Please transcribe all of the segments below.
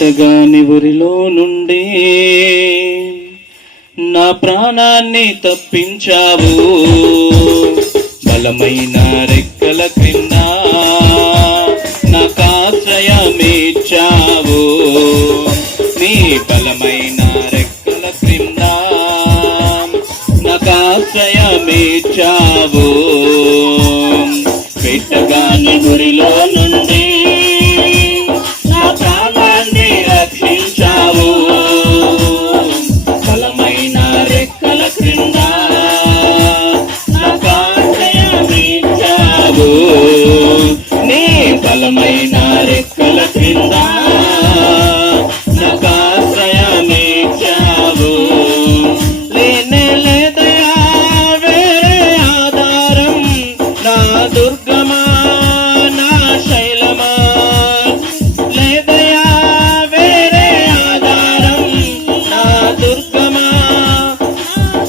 పెట్టగాని ఊరిలో నుండి నా ప్రాణాన్ని తప్పించావు. బలమైన రెక్కల క్రింద నాకాశ్రయమిచ్చావు. నీ బలమైన రెక్కల క్రింద నాకాశ్రయమిచ్చావు. పెట్టగాని ఊరిలో నుండి నా ప్రాణాన్ని రక్షించావు. బలమైన రెక్కల క్రింద నాకాశ్రయమిచ్చావు. నీ బలమైన రెక్కల క్రింద నాకాశ్రయమిచ్చావు. లేనే లేదయా వేరే ఆధారం, నా దుర్గమా నా శైలమా. లేదయా వేరే ఆధారం, నా దుర్గమా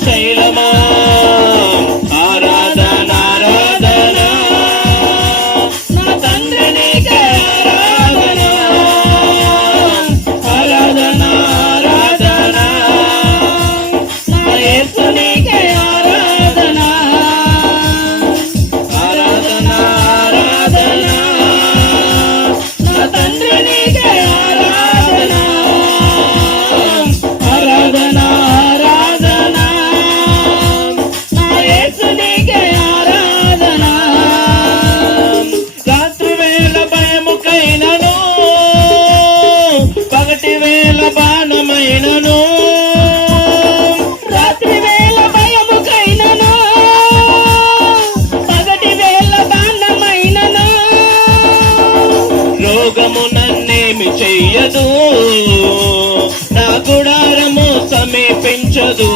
శైలమా. ఆరాధన ఆరాధన నా తండ్రి నీకే ఆరాధన. ఆరాధన ఆరాధన నా యేసు నీకే ఆరాధన. ఆరాధన ఆరాధన నా తండ్రి నీకే ఆరాధన. ఆరాధన ఆరాధన నా యేసు నీకే ఆరాధన. రాత్రి వేళ భయముకైనను, పగటి వేళ బాణమైనను. రాత్రి వేళ భయముకైనను, పగటి వేళ బాణమైనను. రోగము నన్నేమి చెయ్యదు, నా గుడారము సమీపించదు.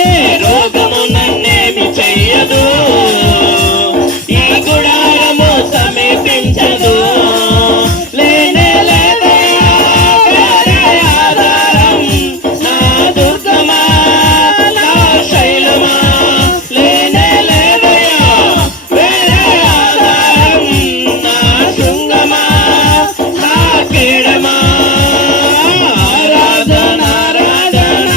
ఏ రోగము నన్నేమి చెయ్యదు, ఈ గుడారము సమీపించదు. లేనే లేదయా వేరే ఆధారం, నా దుర్గమా నా శైలమా. లేనే లేదయా వేరే ఆధారం, నా శృంగమా నా కేడమా. ఆరాధన ఆరాధన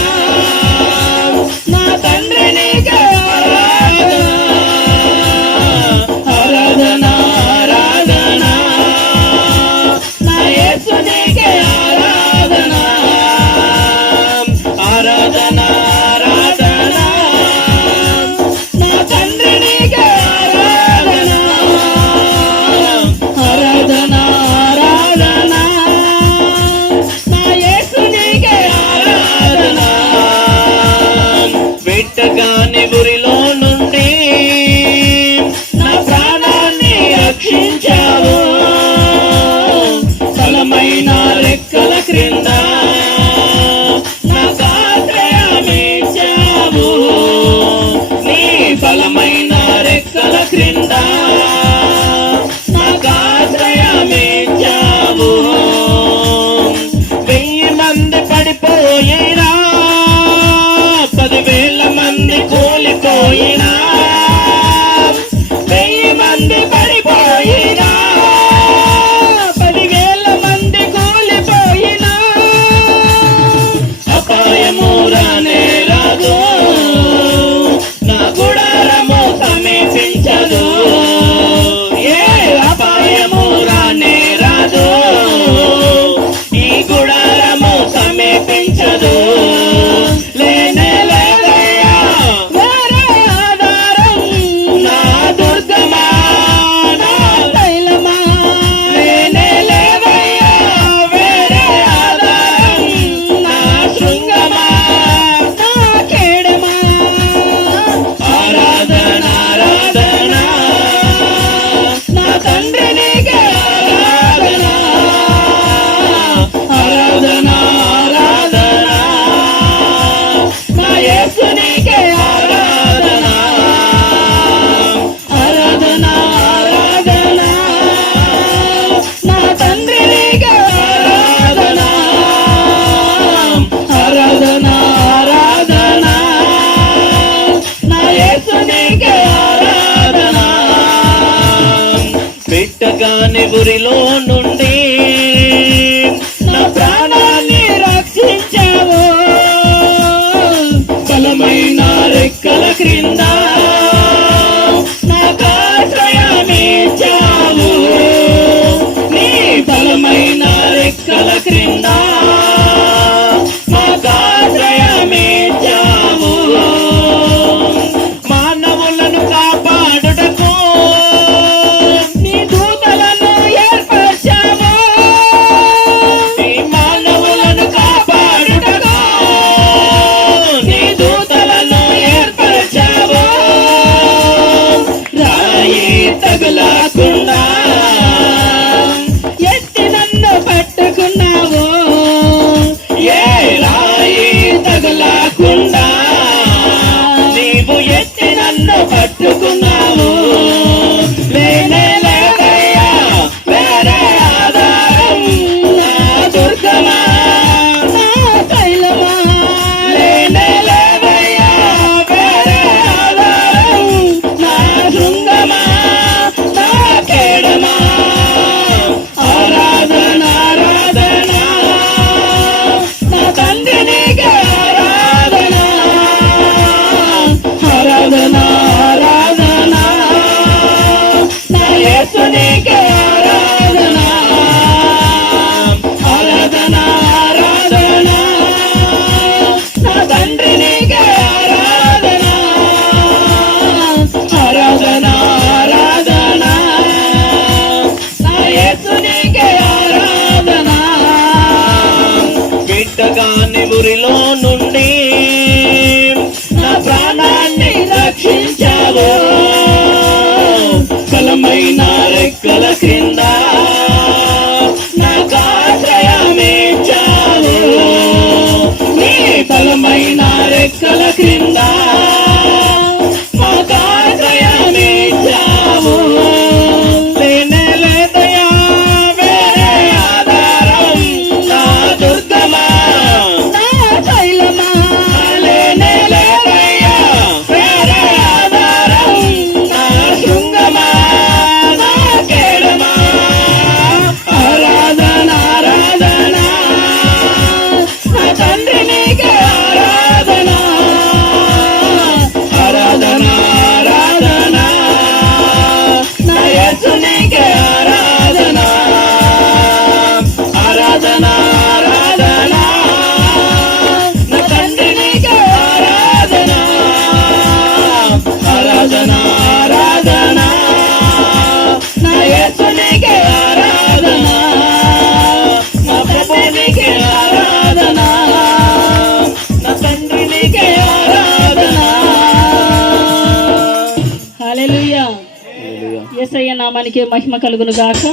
పెట్టగాని ఊరిలో నుండి నా ప్రాణాన్ని రక్షించావు. బలమైన రెక్కల క్రింద నాకు ఆశ్రయమిచ్చావు. నీ బలమైన రెక్కల క్రింద మాకు ఆశ్రయమిచ్చావు. లేనే లేదయా వేరే ఆధారం నా దుర్గమా నా శైలమా. లేనే లేదయ్యా వేరే ఆధారం నా శృంగమా నా కేడమా. ఆరాధన ఆరాధన నా తండ్రి నీకే ఆరాధన. ఆరాధన ఆరాధన నా యేసు నీకే ఆరాధన. ఆరాధన ఆరాధన నా తండ్రి నీకే ఆరాధన. ఆరాధన ఆరాధన నా యేసు నీకే ఆరాధన. నా ప్రభు నీకే ఆరాధన. నా తండ్రి నీకే ఆరాధన. హల్లెలూయా. యేసయ్య నామానికి మహిమ కలుగును గాక.